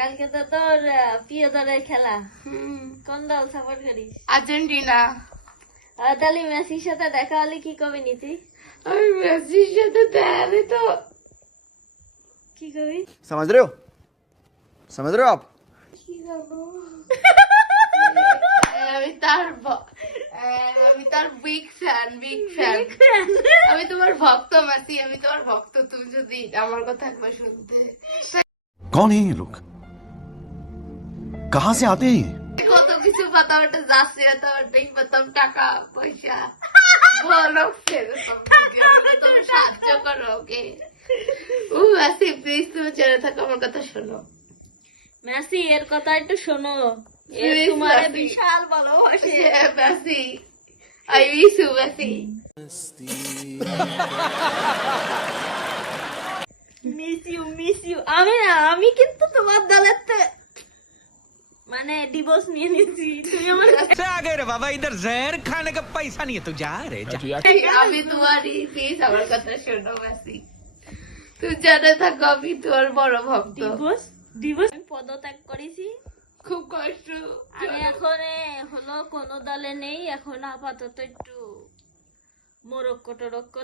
কালকে তো তোর প্রিয় দলের খেলা। কোন দল সাপোর্ট করিস? আর্জেন্টিনা। তাহলে মেসির সাথে দেখা হলে কি কবি নীতি? আমি মেসির সাথে দেখালে তো কি কবি? समझ रहे हो आप? কি করবো? আমি তার বিগ ফ্যান। আমি তোমার ভক্ত মেসি, আমি তোমার ভক্ত। তুমি যদি আমার কথা একবার শুনতে। कौन है ये लोग? कहाँ से आते हैं? কত কিছু পাতাম, একটা যাচ্ছে পাতাম, টাকা পয়সা বলো, তুমি সাহায্য করো ওকে। ও মেসি প্লিজ, তুমি ছেড়ে থাকো, আমার কথা শোনো। মেসি এর কথা একটু শোনো, Please, তোমার মেসি। বিশাল ভালোবাসে। Messi, I miss you Messi. Miss you. আমি কিন্তু তোমার দলের মানে ডিভোর্স নিয়ে নিয়েছি। তুমি আমার आ गए रे बाबा, इधर जहर खाने का पैसा नहीं है तो जा रे जा। আমি তোমারই, প্লিজ আমার কথা শোনো মেসি। তুই জানে থাকো আমি তোর বড় ভক্ত। ডিভোর্স আমি পদত্যাগ করেছি। খুব কষ্ট। আমি এখন হলো কোন দলে নেই, এখন আপাতত একটু মরক্কো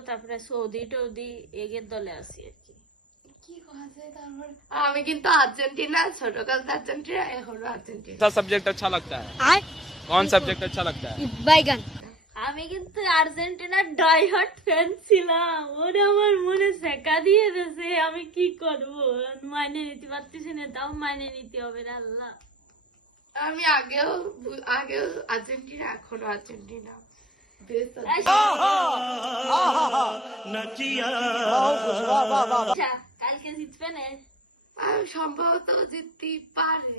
তারপরে সৌদি টৌদি এগের দলে আছি আর কি। কি কথা তারপর? আমি কিন্তু আর্জেন্টিনা, ছোটকাল থেকে আর্জেন্টিনা, এখনো আর্জেন্টিনা। कौन सा सब्जेक्ट अच्छा लगता है? कौन सब्जेक्ट अच्छा लगता है? আমি কিন্তু আর্জেন্টিনার ডাই হার্ট ফ্যান ছিলাম। ওরে আমার মনে শেখা দিয়ে দিয়েছে, আমি কি করব? মাইনে নিতে পারতেছি না, তাও মাইনে নিতে হবে রে আল্লাহ। আমি আগেও আর্জেন্টিনা, এখনো আর্জেন্টিনা। আচ্ছা, কালকে জিতবে না? আমি সম্ভবত জিততে পারে।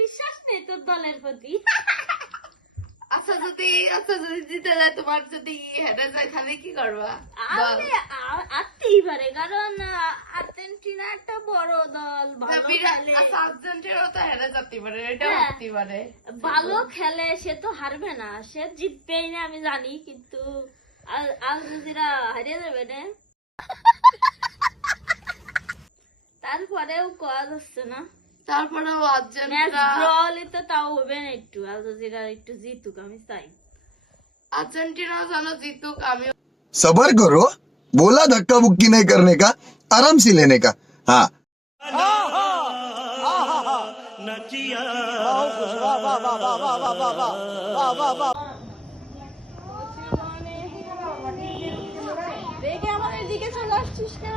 বিশ্বাস নেই তোর দলের প্রতি। আচ্ছা যদি জিতে যায়, তোমার যদি হেরে যায়, তাহলে কি করবা? আসতেই পারে, কারণ আর্জেন্টিনা একটা বড় দল, ভালো খেলে। আচ্ছা, আর্জেন্টিনাও তো হেরে যেতে পারে, এটাও হ্যাঁ। হতে পারে। ভালো খেলে, সে তো হারবে না, সে জিতবেই না আমি জানি, কিন্তু আল জাজিরা হারিয়ে যাবে না। তারপরেও কয়া যাচ্ছে না, তারপরেও ম্যাচ আর্জেন্টিনা ড্র হলে তো তাও হবে না। একটু আল জাজিরা একটু জিতুক, আমি চাই। যেন জিতুক। আমি सबर करो, बोला धक्का बुक्की नहीं करने का, आराम से लेने का। हाँ দেখে আমার এদিকে চলে আসছিস কেন?